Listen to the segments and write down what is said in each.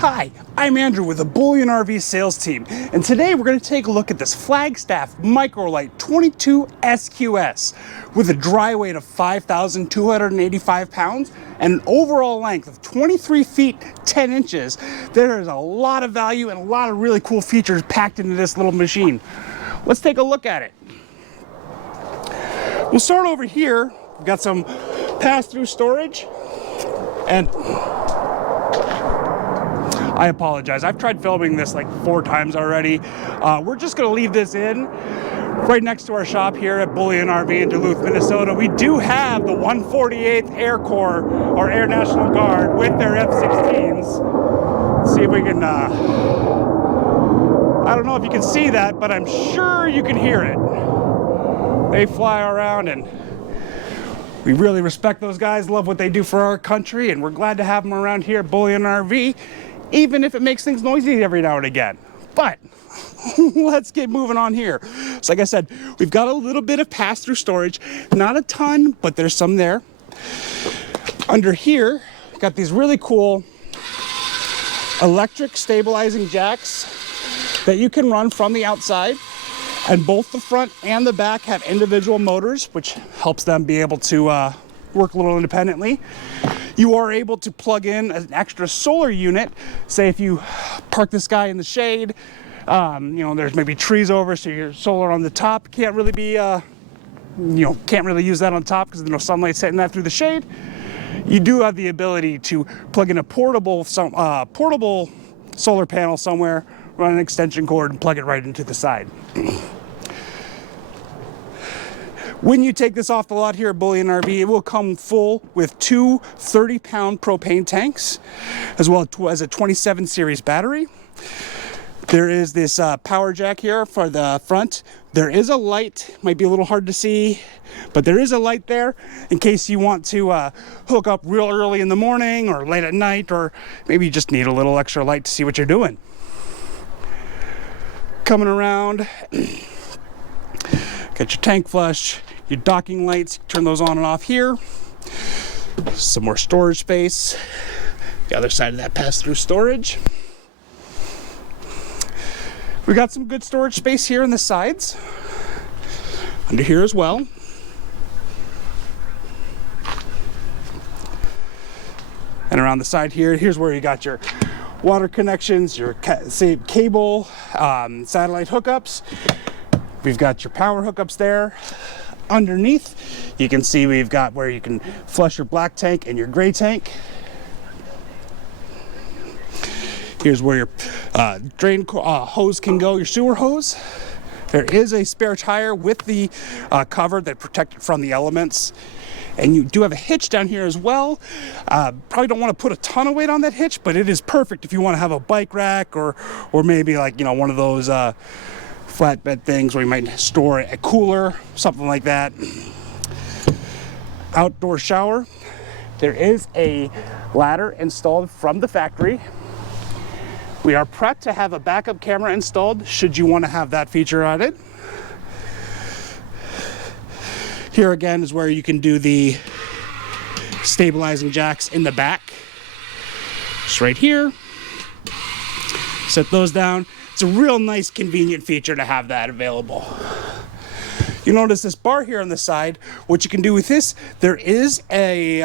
Hi, I'm Andrew with the Bullion RV sales team, and today we're going to take a look at this Flagstaff Lite 22SQS with a dry weight of 5,285 pounds and an overall length of 23 feet 10 inches. There is a lot of value and a lot of really cool features packed into this little machine. Let's take a look at it. We'll start over here. We've got some pass-through storage, and I apologize. I've tried filming this like 4 times already. We're just going to leave this in right next to our shop here at Bullion RV in Duluth, Minnesota. We do have the 148th Air Corps or Air National Guard with their F-16s. Let's see if we can, I don't know if you can see that, but I'm sure you can hear it. They fly around, and we really respect those guys, love what they do for our country, and we're glad to have them around here at Bullion RV, even if it makes things noisy every now and again. But let's get moving on here. So like I said, we've got a little bit of pass-through storage, not a ton, but there's some there. Under here, got these really cool electric stabilizing jacks that you can run from the outside, and both the front and the back have individual motors, which helps them be able to work a little independently. You are able to plug in an extra solar unit. Say if you park this guy in the shade, you know, there's maybe trees over, so your solar on the top can't really be, can't really use that on top because there's no sunlight hitting that through the shade. You do have the ability to plug in a portable solar panel somewhere, run an extension cord, and plug it right into the side. When you take this off the lot here at Bullion RV, it will come full with 2 30-pound propane tanks, as well as a 27 series battery. There is this power jack here for the front. There is a light, might be a little hard to see, but there is a light there in case you want to hook up real early in the morning or late at night, or maybe you just need a little extra light to see what you're doing. Coming around, got your tank flush, your docking lights, turn those on and off here. Some more storage space. The other side of that pass-through storage. We got some good storage space here on the sides. Under here as well. And around the side here, here's where you got your water connections, your cable, satellite hookups. We've got your power hookups there. Underneath, you can see we've got where you can flush your black tank and your gray tank. Here's where your drain hose can go, your sewer hose. There is a spare tire with the cover that protects it from the elements. And you do have a hitch down here as well. Probably don't want to put a ton of weight on that hitch, but it is perfect if you want to have a bike rack or maybe like, one of those flatbed things where you might store a cooler, something like that. Outdoor shower. There is a ladder installed from the factory. We are prepped to have a backup camera installed should you want to have that feature on it. Here again is where you can do the stabilizing jacks in the back. Just right here. Set those down. It's a real nice, convenient feature to have that available. You notice this bar here on the side. What you can do with this, there is a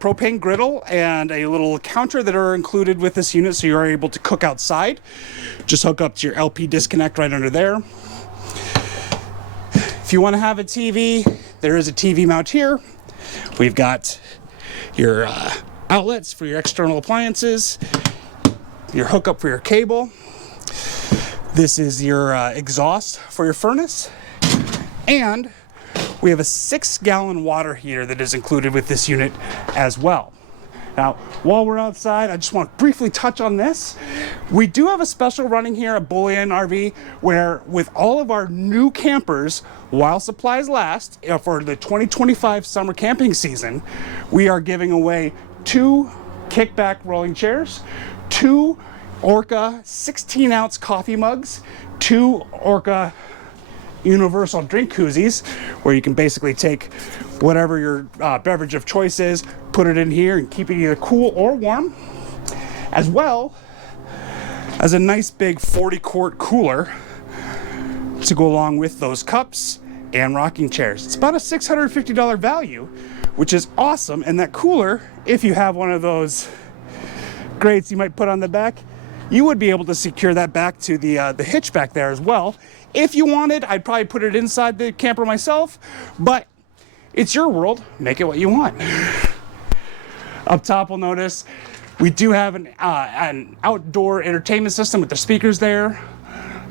propane griddle and a little counter that are included with this unit, so you're able to cook outside. Just hook up to your LP disconnect right under there. If you want to have a TV, there is a TV mount here. We've got your outlets for your external appliances, your hookup for your cable. This is your exhaust for your furnace. And we have a 6-gallon water heater that is included with this unit as well. Now, while we're outside, I just want to briefly touch on this. We do have a special running here at Bullion RV where with all of our new campers, while supplies last, for the 2025 summer camping season, we are giving away 2 kickback rolling chairs, 2 Orca 16-ounce coffee mugs, 2 Orca universal drink koozies, where you can basically take whatever your beverage of choice is, put it in here and keep it either cool or warm. As well, as a nice big 40-quart cooler to go along with those cups and rocking chairs. It's about a $650 value, which is awesome. And that cooler, if you have one of those grates you might put on the back, you would be able to secure that back to the hitch back there as well. If you wanted, I'd probably put it inside the camper myself, but it's your world. Make it what you want. Up top, we'll notice we do have an outdoor entertainment system with the speakers there.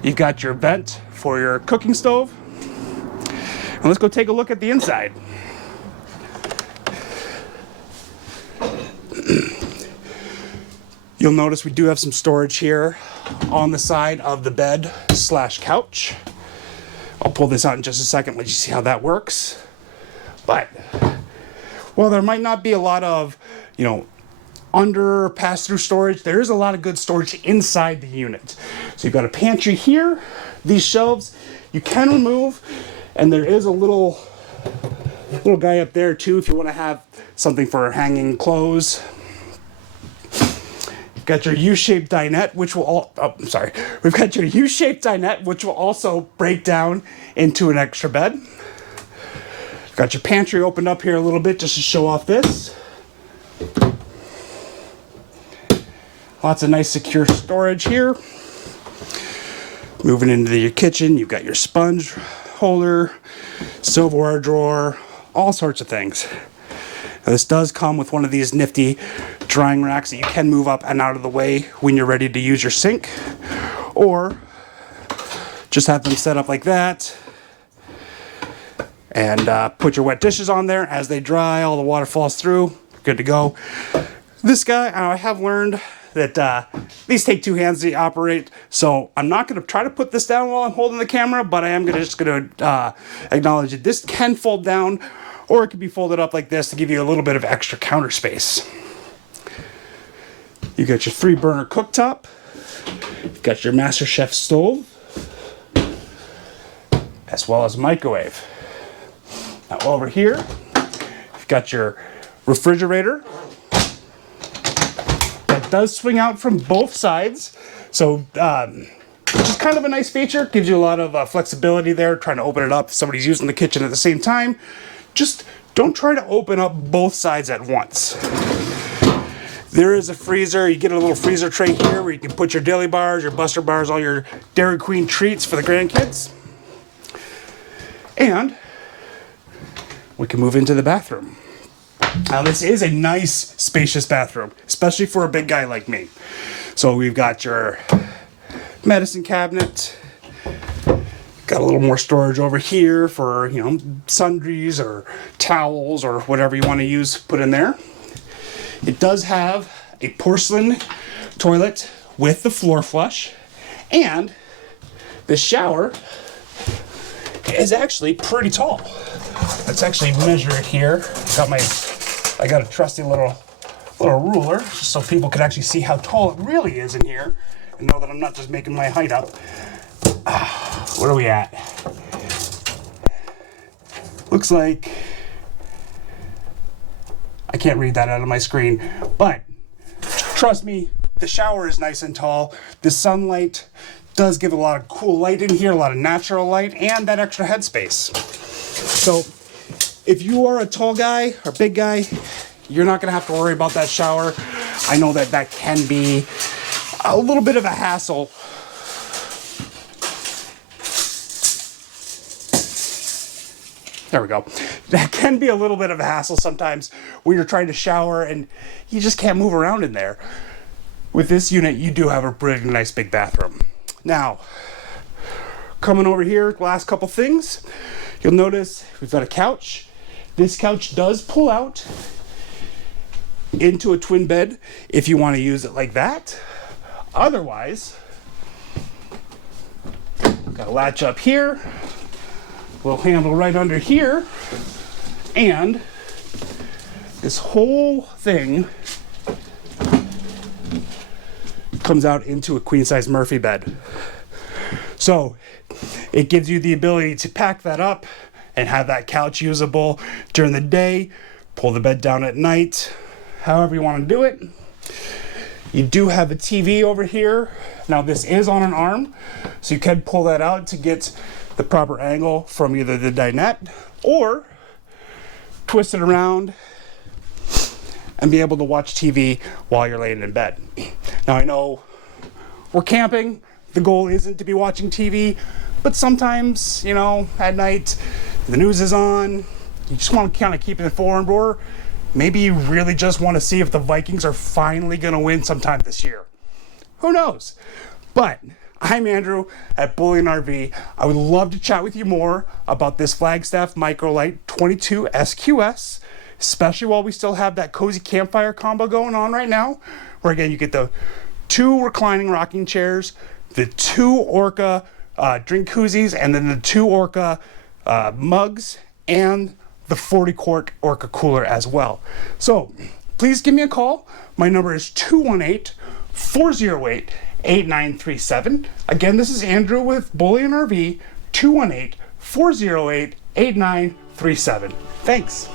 You've got your vent for your cooking stove. And let's go take a look at the inside. You'll notice we do have some storage here on the side of the bed slash couch. I'll pull this out in just a second, let you see how that works. But, well, there might not be a lot of, under pass-through storage. There is a lot of good storage inside the unit. So you've got a pantry here. These shelves you can remove, and there is a little guy up there too if you want to have something for hanging clothes. You've got your U-shaped dinette, which will We've got your U-shaped dinette, which will also break down into an extra bed. You've got your pantry opened up here a little bit just to show off this. Lots of nice secure storage here. Moving into your kitchen, you've got your sponge holder, silverware drawer, all sorts of things. Now, this does come with one of these nifty drying racks that you can move up and out of the way when you're ready to use your sink, or just have them set up like that and put your wet dishes on there. As they dry, all the water falls through, good to go. This guy, I have learned that these take two hands to operate, so I'm not going to try to put this down while I'm holding the camera, but I am just going to acknowledge that this can fold down, or it can be folded up like this to give you a little bit of extra counter space. You got your 3-burner cooktop. You've got your MasterChef stove, as well as a microwave. Now over here, you've got your refrigerator. Does swing out from both sides, so which is kind of a nice feature. Gives you a lot of flexibility there, trying to open it up if somebody's using the kitchen at the same time. Just don't try to open up both sides at once. There is a freezer. You get a little freezer tray here where you can put your deli bars, your Buster bars, all your Dairy Queen treats for the grandkids. And we can move into the bathroom. Now this is a nice, spacious bathroom, especially for a big guy like me. So we've got your medicine cabinet, got a little more storage over here for, sundries or towels or whatever you want to use, put in there. It does have a porcelain toilet with the floor flush, and the shower is actually pretty tall. Let's actually measure it here. I got a trusty little ruler just so people can actually see how tall it really is in here and know that I'm not just making my height up. Where are we at? Looks like I can't read that out of my screen, but trust me, the shower is nice and tall. The sunlight does give a lot of cool light in here, a lot of natural light, and that extra headspace. So if you are a tall guy or big guy, you're not going to have to worry about that shower. I know that can be a little bit of a hassle. There we go. That can be a little bit of a hassle sometimes when you're trying to shower and you just can't move around in there. With this unit, you do have a pretty nice big bathroom. Now, coming over here, last couple things. You'll notice we've got a couch. This couch does pull out into a twin bed if you want to use it like that. Otherwise, got a latch up here, little handle right under here, and this whole thing comes out into a queen-size Murphy bed. So it gives you the ability to pack that up and have that couch usable during the day, pull the bed down at night, however you want to do it. You do have a TV over here. Now this is on an arm, so you can pull that out to get the proper angle from either the dinette or twist it around and be able to watch TV while you're laying in bed. Now I know we're camping, the goal isn't to be watching TV, but sometimes, you know, at night, the news is on, you just want to kind of keep it informed, or maybe you really just want to see if the Vikings are finally going to win sometime this year. Who knows? But I'm Andrew at Bullion RV. I would love to chat with you more about this Flagstaff Lite 22SQS, especially while we still have that cozy campfire combo going on right now, where again you get the 2 reclining rocking chairs, the 2 Orca drink koozies, and then the 2 Orca mugs, and the 40-quart Orca cooler as well. So please give me a call. My number is 218-408-8937. Again, this is Andrew with Bullion RV, 218-408-8937. Thanks.